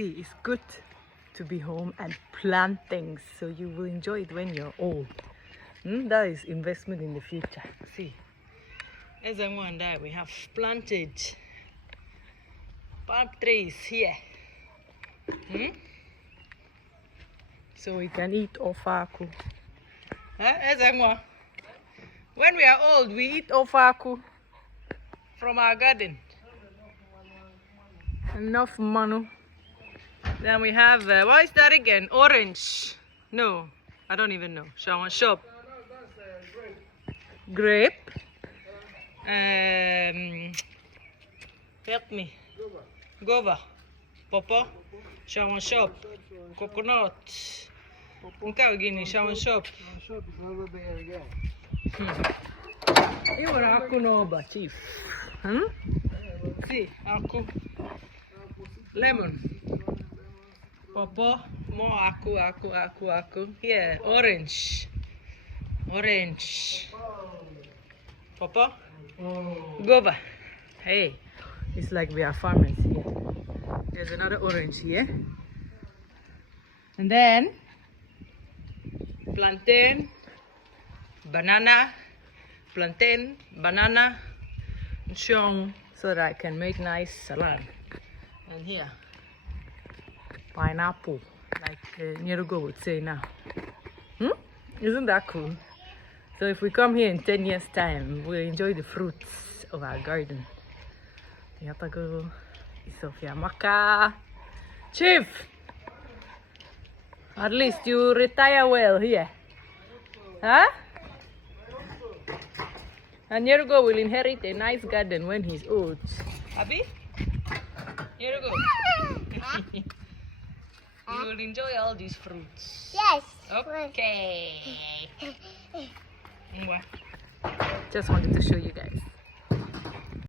see, it's good to be home and plant things so you will enjoy it when you're old. That is investment in the future. See, as I one that we have planted palm trees here. So we can eat ofaku. When we are old, we eat ofaku from our garden. Enough manu. Then we have, what is that again? Orange. No, I don't even know. Shawan shop. Grape. Help me. Guava. Pawpaw. Shawan shop. Coconut. Okay, again, shawan shop. You are aku no ba chief. See, aku. Lemon. Pawpaw. More aku. Here, orange. Orange. Pawpaw. Guava. Hey, it's like we are farmers here. There's another orange here. And then plantain, banana, plantain, banana, so that I can make nice salad. And here, pineapple, like Nyerugo would say now. Isn't that cool? So if we come here in 10 years' time, we'll enjoy the fruits of our garden. Yatago, Isofia Maka. Chief! At least you retire well here. Huh? And Nyerugo will inherit a nice garden when he's old. Abi? Nyerugo? You will enjoy all these fruits. Yes. Okay. Just wanted to show you guys.